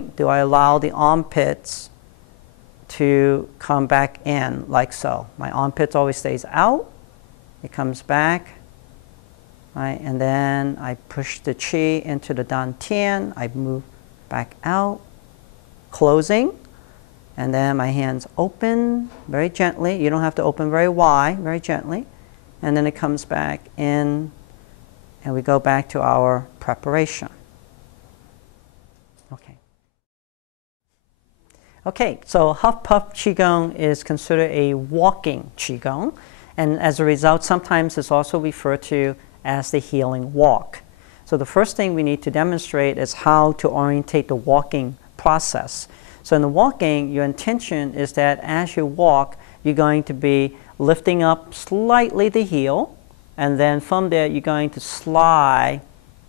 do I allow the armpits to come back in like so. My armpits always stays out. It comes back. Right, and then I push the chi into the dantian. I move back out, closing, and then my hands open very gently. You don't have to open very wide, very gently. And then it comes back in, and we go back to our preparation. Okay. Okay, so Huffpuff Qigong is considered a walking Qigong, and as a result, sometimes it's also referred to as the healing walk. So the first thing we need to demonstrate is how to orientate the walking process. So in the walking, your intention is that as you walk, you're going to be lifting up slightly the heel, and then from there you're going to slide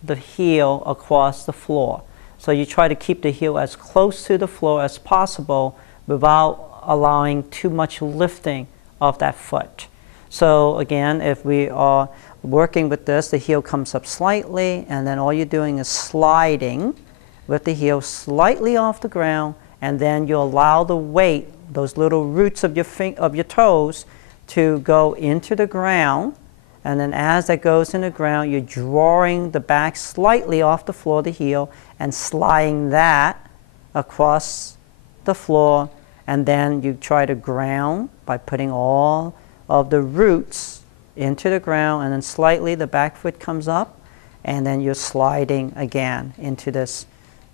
the heel across the floor. So you try to keep the heel as close to the floor as possible without allowing too much lifting of that foot. So again, if we are working with this, the heel comes up slightly, and then all you're doing is sliding with the heel slightly off the ground, and then you allow the weight, those little roots of your toes, to go into the ground, and then as that goes in the ground, you're drawing the back slightly off the floor, the heel, and sliding that across the floor, and then you try to ground by putting all of the roots into the ground, and then slightly the back foot comes up, and then you're sliding again into this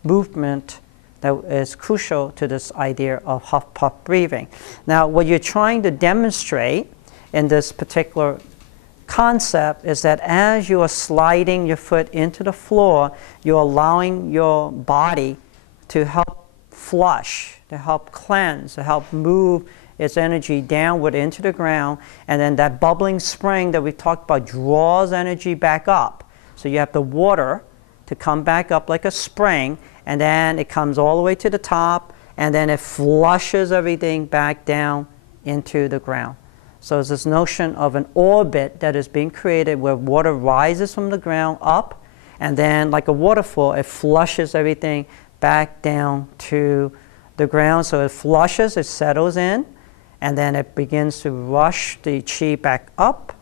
movement that is crucial to this idea of Huffpuff breathing. Now, what you're trying to demonstrate in this particular concept is that as you are sliding your foot into the floor, you're allowing your body to help flush, to help cleanse, to help move its energy downward into the ground, and then that bubbling spring that we talked about draws energy back up. So you have the water to come back up like a spring, and then it comes all the way to the top, and then it flushes everything back down into the ground. So it's this notion of an orbit that is being created where water rises from the ground up, and then like a waterfall, it flushes everything back down to the ground. So it flushes, it settles in, and then it begins to rush the chi back up.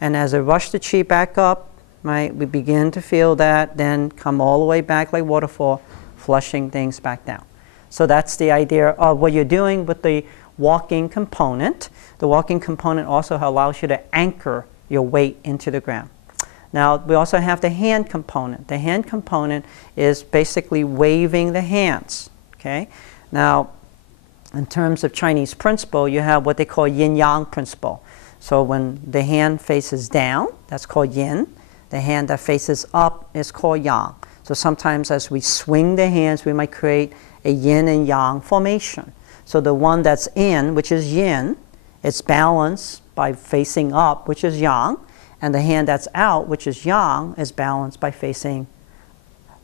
And as it rushes the chi back up, right, we begin to feel that then come all the way back like waterfall, flushing things back down. So that's the idea of what you're doing with the walking component. The walking component also allows you to anchor your weight into the ground. Now, we also have the hand component. The hand component is basically waving the hands, okay? Now, in terms of Chinese principle, you have what they call yin-yang principle. So when the hand faces down, that's called yin. The hand that faces up is called yang. So sometimes as we swing the hands, we might create a yin and yang formation. So the one that's in, which is yin, it's balanced by facing up, which is yang. And the hand that's out, which is yang, is balanced by facing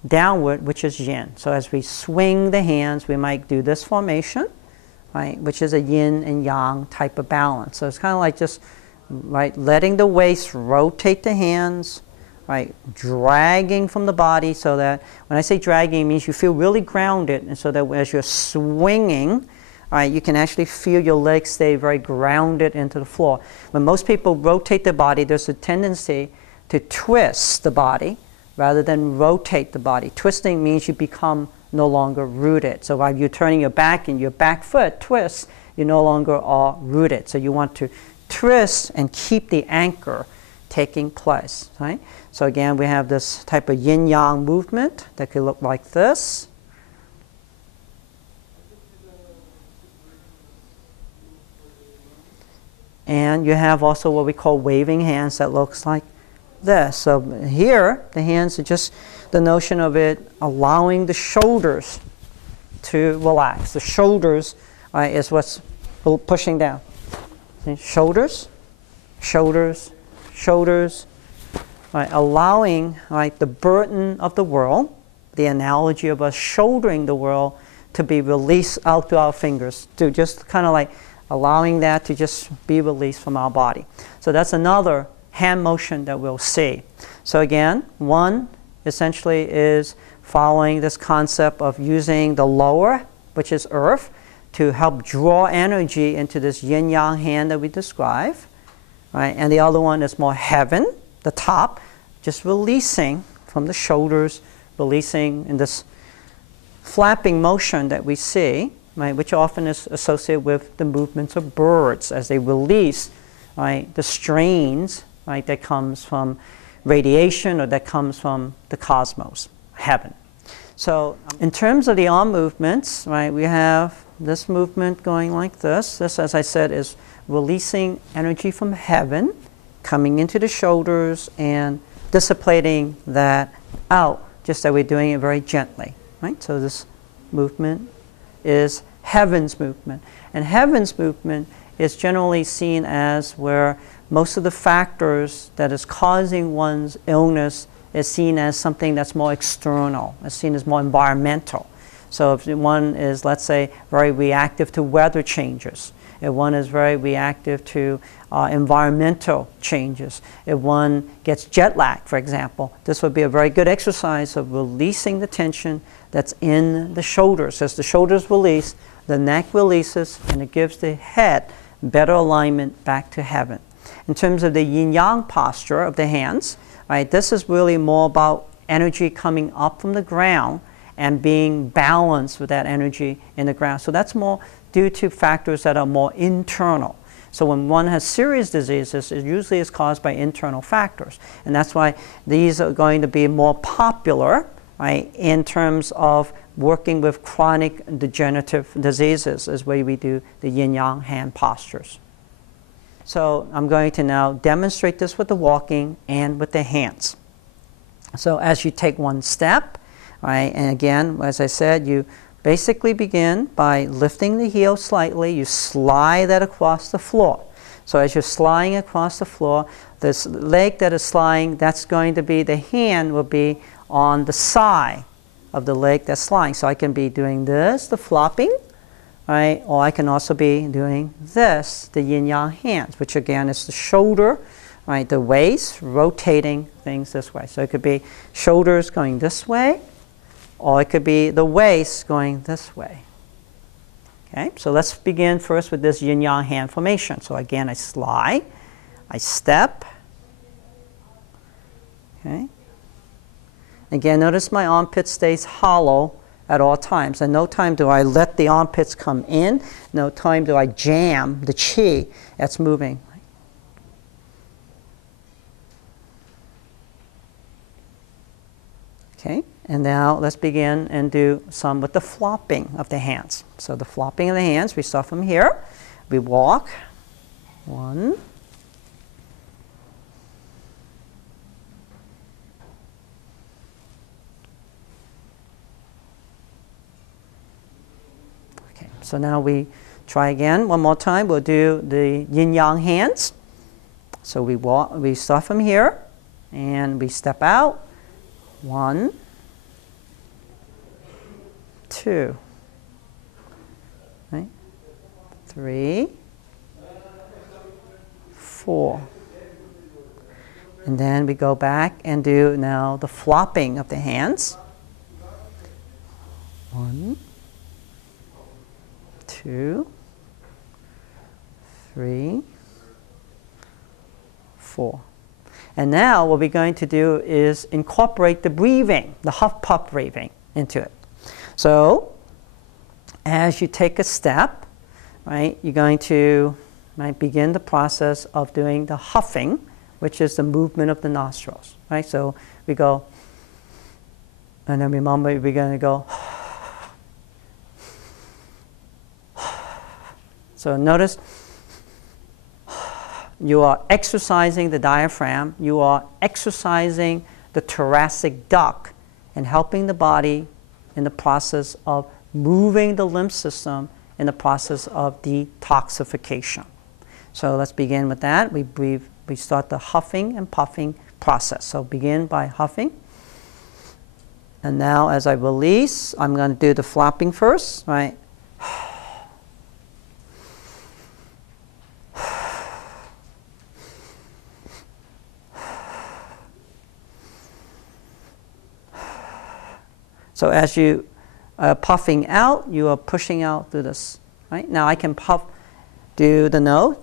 downward, which is yin. So as we swing the hands, we might do this formation, right, which is a yin and yang type of balance. So it's kind of like just, right, letting the waist rotate the hands, right, dragging from the body, so that when I say dragging, it means you feel really grounded, and so that as you're swinging, right, you can actually feel your legs stay very grounded into the floor. When most people rotate the body, there's a tendency to twist the body rather than rotate the body. Twisting means you become no longer rooted. So while you're turning your back and your back foot twists, you no longer are rooted. So you want to twist and keep the anchor taking place, right? So again, we have this type of yin-yang movement that could look like this. And you have also what we call waving hands that looks like this. So here, the hands are just the notion of it allowing the shoulders to relax. The shoulders is what's pushing down. See? Shoulders, shoulders, shoulders. Right? Allowing the burden of the world, the analogy of us shouldering the world, to be released out to our fingers, to just kind of like allowing that to just be released from our body. So that's another hand motion that we'll see. So again, one essentially is following this concept of using the lower, which is earth, to help draw energy into this yin-yang hand that we describe, right? And the other one is more heaven, the top, just releasing from the shoulders, releasing in this flapping motion that we see, right, which often is associated with the movements of birds as they release, right, the strains, right, that comes from radiation or that comes from the cosmos, heaven. So in terms of the arm movements, right, we have this movement going like this. This, as I said, is releasing energy from heaven, coming into the shoulders and dissipating that out, just that we're doing it very gently, right? So this movement is heaven's movement. And heaven's movement is generally seen as where most of the factors that is causing one's illness is seen as something that's more external, is seen as more environmental. So if one is, let's say, very reactive to weather changes, if one is very reactive to environmental changes, if one gets jet lag, for example, this would be a very good exercise of releasing the tension that's in the shoulders. As the shoulders release, the neck releases, and it gives the head better alignment back to heaven. In terms of the yin-yang posture of the hands, right, this is really more about energy coming up from the ground and being balanced with that energy in the ground. So that's more due to factors that are more internal. So when one has serious diseases, it usually is caused by internal factors. And that's why these are going to be more popular, right, in terms of working with chronic degenerative diseases, is where we do the yin-yang hand postures. So I'm going to now demonstrate this with the walking and with the hands. So as you take one step, right, and again, as I said, you basically begin by lifting the heel slightly. You slide that across the floor. So as you're sliding across the floor, this leg that is sliding, that's going to be, the hand will be on the side of the leg that's sliding. So I can be doing this, the flopping, right, or I can also be doing this, the yin-yang hands, which again is the shoulder, right, the waist, rotating things this way. So it could be shoulders going this way, or it could be the waist going this way. Okay, so let's begin first with this yin-yang hand formation. So again, I slide, I step. Okay. Again, notice my armpit stays hollow at all times. And no time do I let the armpits come in. No time do I jam the chi that's moving. Okay, and now let's begin and do some with the flopping of the hands. So the flopping of the hands, we start from here. We walk. 1. Okay, so now we try again one more time. We'll do the yin-yang hands. So we walk, we start from here and we step out. 1, 2, right? 3, 4. And then we go back and do now the flopping of the hands. 1, 2, 3, 4. And now what we're going to do is incorporate the breathing, the Huffpuff breathing into it. So as you take a step, right, you're going to begin the process of doing the huffing, which is the movement of the nostrils. Right? So we go, and then remember we're going to go. So notice, you are exercising the diaphragm, you are exercising the thoracic duct and helping the body in the process of moving the lymph system in the process of detoxification. So let's begin with that. We breathe, we start the huffing and puffing process. So begin by huffing. And now as I release, I'm going to do the flapping first, right? So as you are puffing out, you are pushing out through this. Right? Now I can puff, do the nose,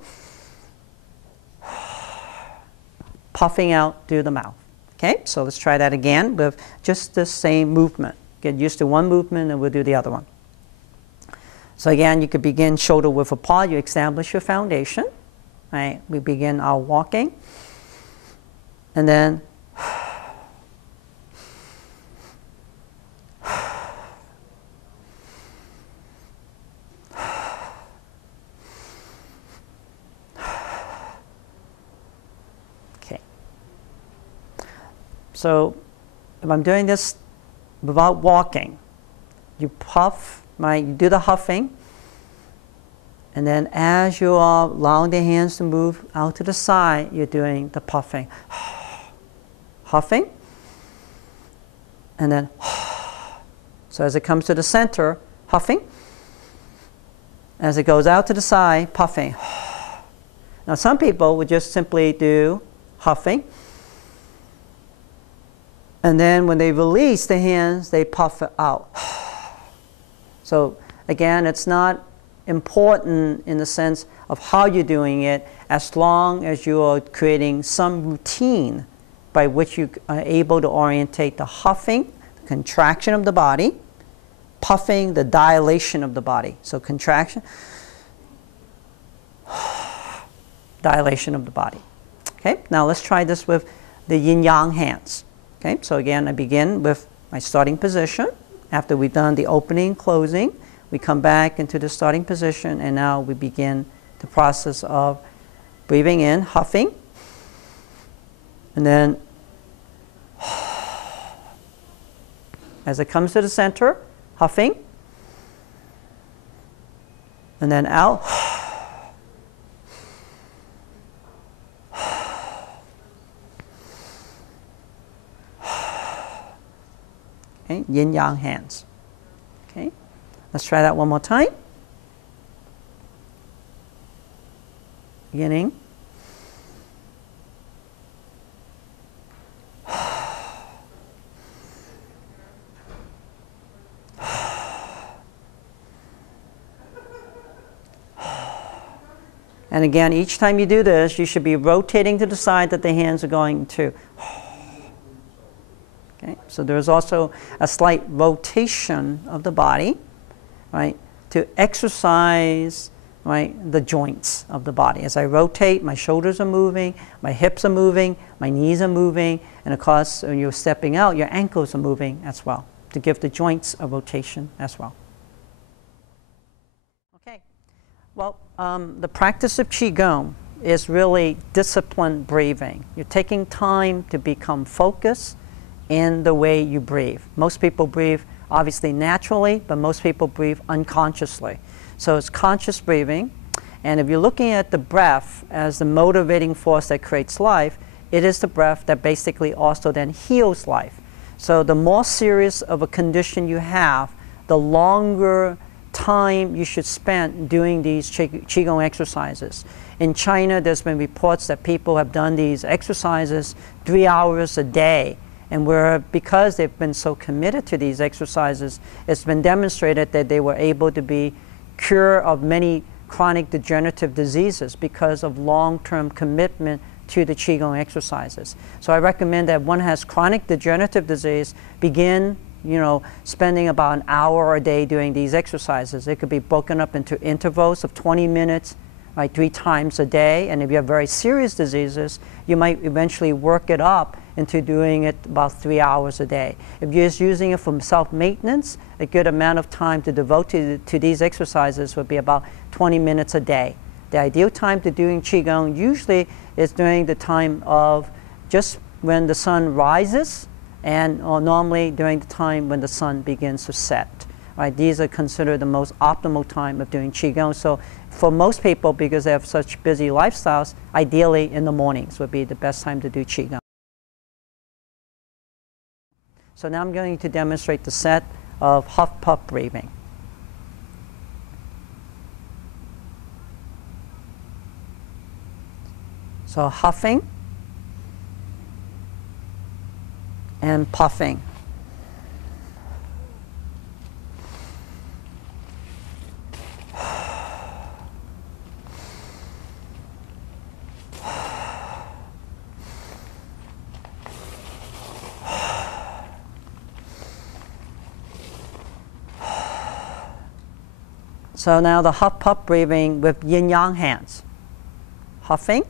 puffing out through the mouth. Okay, so let's try that again with just the same movement. Get used to one movement and we'll do the other one. So again, you could begin shoulder width apart. You establish your foundation. Right? We begin our walking. And then okay. So if I'm doing this without walking, you puff, right? You do the huffing. And then as you are allowing the hands to move out to the side, you're doing the puffing. Huffing. And then, so as it comes to the center, huffing. As it goes out to the side, puffing. Now some people would just simply do huffing. And then when they release the hands, they puff it out. So again, it's not important in the sense of how you're doing it, as long as you are creating some routine by which you are able to orientate the huffing, the contraction of the body, puffing, the dilation of the body. So contraction, dilation of the body. Okay, now let's try this with the yin-yang hands. Okay, so again, I begin with my starting position. After we've done the opening, closing, we come back into the starting position, and now we begin the process of breathing in, huffing, and then as it comes to the center, huffing, and then out, okay, yin-yang hands. Okay. Let's try that one more time. Beginning. And again, each time you do this, you should be rotating to the side that the hands are going to. Okay, so there's also a slight rotation of the body, right, to exercise, right, the joints of the body. As I rotate, my shoulders are moving, my hips are moving, my knees are moving, and of course, when you're stepping out, your ankles are moving as well, to give the joints a rotation as well. Okay, well, the practice of Qigong is really disciplined breathing. You're taking time to become focused in the way you breathe. Most people breathe obviously naturally, but most people breathe unconsciously. So it's conscious breathing, and if you're looking at the breath as the motivating force that creates life, it is the breath that basically also then heals life. So the more serious of a condition you have, the longer time you should spend doing these Qigong exercises. In China, there's been reports that people have done these exercises 3 hours a day. And because they've been so committed to these exercises, it's been demonstrated that they were able to be cured of many chronic degenerative diseases because of long-term commitment to the Qigong exercises. So I recommend that one has chronic degenerative disease, begin, spending about an hour a day doing these exercises. It could be broken up into intervals of 20 minutes, right, 3 times a day. And if you have very serious diseases, you might eventually work it up into doing it about 3 hours a day. If you're just using it for self-maintenance, a good amount of time to devote to these exercises would be about 20 minutes a day. The ideal time to doing Qigong usually is during the time of just when the sun rises, or normally during the time when the sun begins to set. Right? These are considered the most optimal time of doing Qigong. So for most people, because they have such busy lifestyles, ideally in the mornings would be the best time to do Qigong. So now I'm going to demonstrate the set of Huffpuff breathing. So huffing and puffing. So now the Huffpuff breathing with yin-yang hands. Huffing.